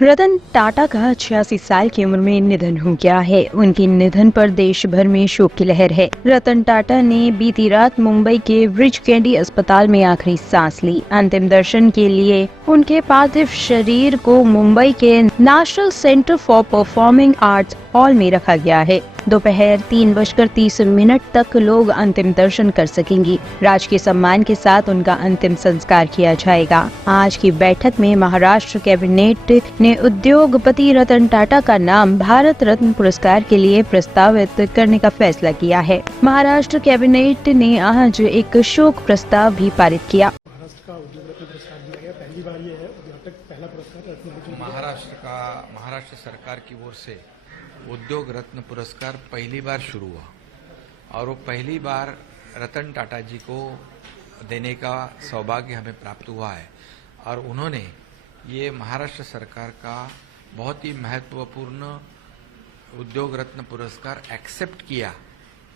रतन टाटा का 86 साल की उम्र में निधन हो गया है। उनके निधन पर देश भर में शोक की लहर है। रतन टाटा ने बीती रात मुंबई के ब्रिज कैंडी अस्पताल में आखिरी सांस ली। अंतिम दर्शन के लिए उनके पार्थिव शरीर को मुंबई के national centre for performing arts hall में रखा गया है। दोपहर 3:30 तक लोग अंतिम दर्शन कर सकेंगे। राजकीय सम्मान के साथ उनका अंतिम संस्कार किया जाएगा। आज की बैठक में महाराष्ट्र कैबिनेट ने उद्योगपति रतन टाटा का नाम भारत रत्न पुरस्कार के लिए प्रस्तावित करने का फैसला किया है। महाराष्ट्र कैबिनेट ने आज एक शोक प्रस्ताव भी पारित किया। महाराष्ट्र का उद्योग रत्न पुरस्कार दिया गया, पहली बार ये है अब तक पहला पुरस्कार महाराष्ट्र सरकार की ओर से उद्योग रत्न पुरस्कार पहली बार शुरू हुआ और वो पहली बार रतन टाटा जी को देने का सौभाग्य हमें प्राप्त हुआ है और उन्होंने ये महाराष्ट्र सरकार का बहुत ही महत्वपूर्ण उद्योग रत्न पुरस्कार एक्सेप्ट किया।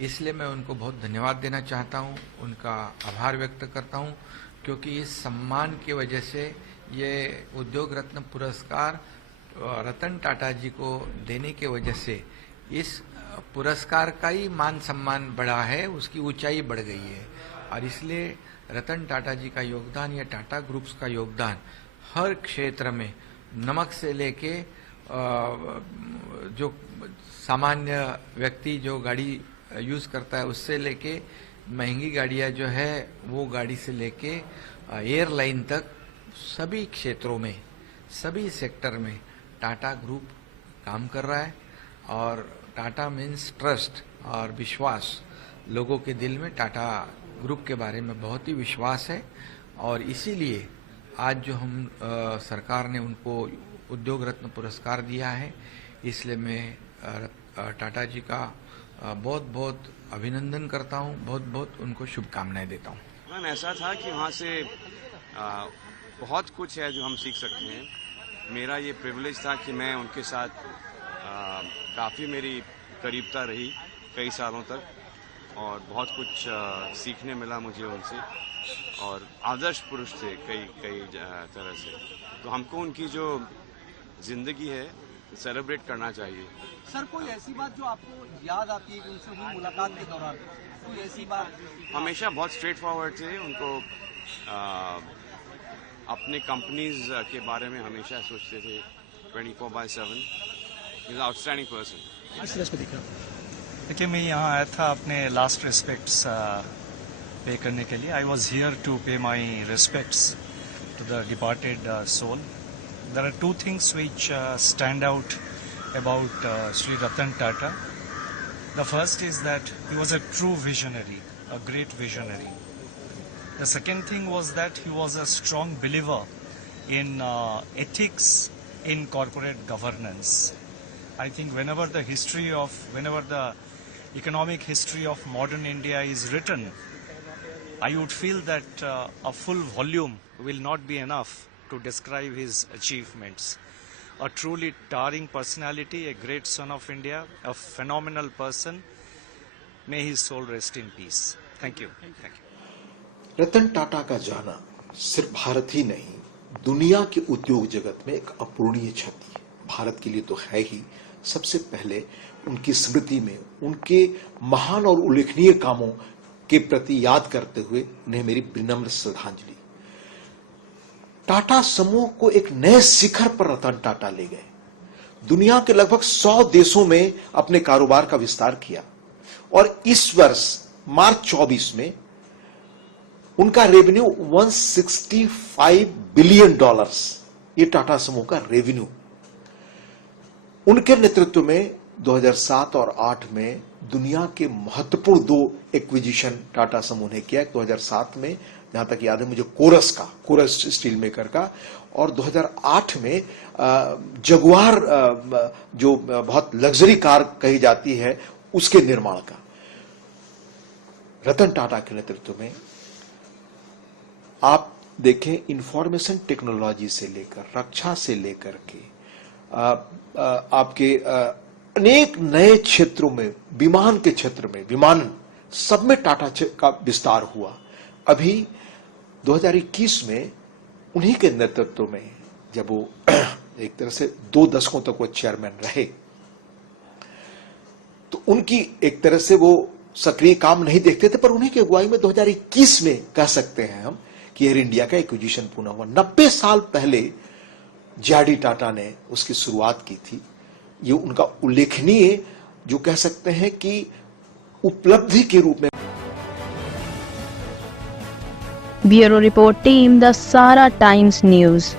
इसलिए मैं उनको बहुत धन्यवाद देना चाहता हूँ, उनका आभार व्यक्त करता हूँ, क्योंकि इस सम्मान की वजह से ये उद्योग रत्न पुरस्कार रतन टाटा जी को देने के वजह से इस पुरस्कार का ही मान सम्मान बढ़ा है, उसकी ऊंचाई बढ़ गई है और इसलिए रतन टाटा जी का योगदान या टाटा ग्रुप्स का योगदान हर क्षेत्र में नमक से लेके जो सामान्य व्यक्ति जो गाड़ी यूज करता है उससे लेके महंगी गाड़ियां जो है वो गाड़ी से लेके एयरलाइन तक सभी क्षेत्रों में सभी सेक्टर में टाटा ग्रुप काम कर रहा है और टाटा मीन्स ट्रस्ट और विश्वास। लोगों के दिल में टाटा ग्रुप के बारे में बहुत ही विश्वास है और इसीलिए आज जो हम सरकार ने उनको उद्योग रत्न पुरस्कार दिया है, इसलिए मैं टाटा जी का बहुत बहुत अभिनंदन करता हूँ, बहुत बहुत उनको शुभकामनाएं देता हूँ। मैम ऐसा था कि वहाँ से बहुत कुछ है जो हम सीख सकते हैं। मेरा ये प्रिविलेज था कि मैं उनके साथ काफ़ी मेरी करीबता रही कई सालों तक और बहुत कुछ सीखने मिला मुझे उनसे और आदर्श पुरुष थे कई तरह से। तो हमको उनकी जो जिंदगी है सेलिब्रेट करना चाहिए। सर कोई ऐसी बात जो आपको याद आती है कि उनसे हुई मुलाकात के दौरान, कोई ऐसी बात? हमेशा बहुत स्ट्रेट फॉरवर्ड थे। उनको अपने कंपनीज के बारे में हमेशा सोचते थे 24/7। Is outstanding person. देखिए मैं यहाँ आया था अपने लास्ट रिस्पेक्ट्स पे करने के लिए। I was here to pay my respects to the departed soul. There are two things which stand out about Sri Ratan Tata. The first is that he was a true visionary, a great visionary. The second thing was that he was a strong believer in ethics in corporate governance. I think whenever the economic history of modern India is written, I would feel that a full volume will not be enough to describe his achievements. A truly towering personality, a great son of India, a phenomenal person. May his soul rest in peace. Thank you. Thank you. Ratan Tata का जाना सिर्फ भारत ही नहीं, दुनिया के उद्योग जगत में एक अपूरणीय क्षति है। भारत के लिए तो है ही, सबसे पहले उनकी स्मृति में उनके महान और उल्लेखनीय कामों के प्रति याद करते हुए उन्हें मेरी विनम्र श्रद्धांजलि। टाटा समूह को एक नए शिखर पर रतन टाटा ले गए। दुनिया के लगभग 100 देशों में अपने कारोबार का विस्तार किया और इस वर्ष मार्च 24 में उनका रेवेन्यू $165 बिलियन, ये टाटा समूह का रेवेन्यू। उनके नेतृत्व में 2007 और 8 में दुनिया के महत्वपूर्ण 2 एक्विजिशन टाटा समूह ने किया। 2007 में जहां तक याद है मुझे कोरस स्टील मेकर का, और 2008 में जगुआर जो बहुत लग्जरी कार कही जाती है उसके निर्माण का। रतन टाटा के नेतृत्व में आप देखें, इंफॉर्मेशन टेक्नोलॉजी से लेकर रक्षा से लेकर के आपके अनेक नए क्षेत्रों में, विमान के क्षेत्र में, विमानन सब में टाटा का विस्तार हुआ। अभी 2021 में उन्हीं के नेतृत्व में जब वो एक तरह से 2 दशकों तक वो चेयरमैन रहे, तो उनकी एक तरह से वो सक्रिय काम नहीं देखते थे, पर उन्हीं की अगुवाई में 2021 में कह सकते हैं हम कि एयर इंडिया का एक्विजिशन पूर्ण हुआ। 90 साल पहले जे.आर.डी. टाटा ने उसकी शुरुआत की थी। ये उनका उल्लेखनीय, जो कह सकते हैं कि उपलब्धि के रूप में। ब्यूरो रिपोर्ट टीम, द सारा टाइम्स न्यूज।